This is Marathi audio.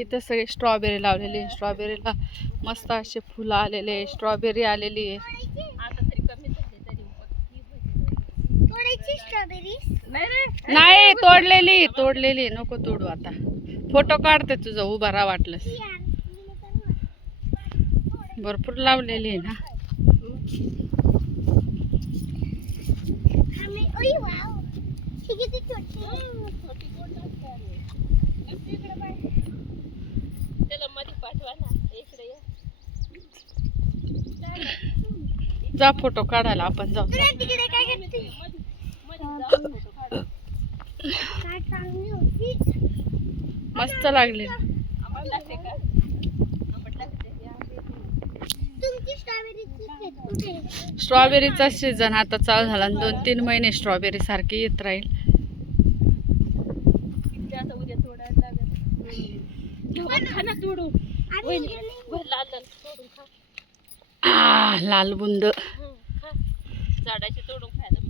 इथं सगळे स्ट्रॉबेरी लावलेली आहे. स्ट्रॉबेरीला मस्त असे फुलं आलेले आहे. स्ट्रॉबेरी आलेली आहे. नाही तोडलेली नको तोडू आता. फोटो काढते तुझं उभा राहा वाटलंस. भरपूर लावलेली आहे ना. जा फोटो काढायला आपण जाऊ. मस्त लागले. स्ट्रॉबेरीचा सीझन आता चालू झाला. 2-3 महिने स्ट्रॉबेरी सारखी येत राहील. लाल बुंद झाडाचे तोडून खायला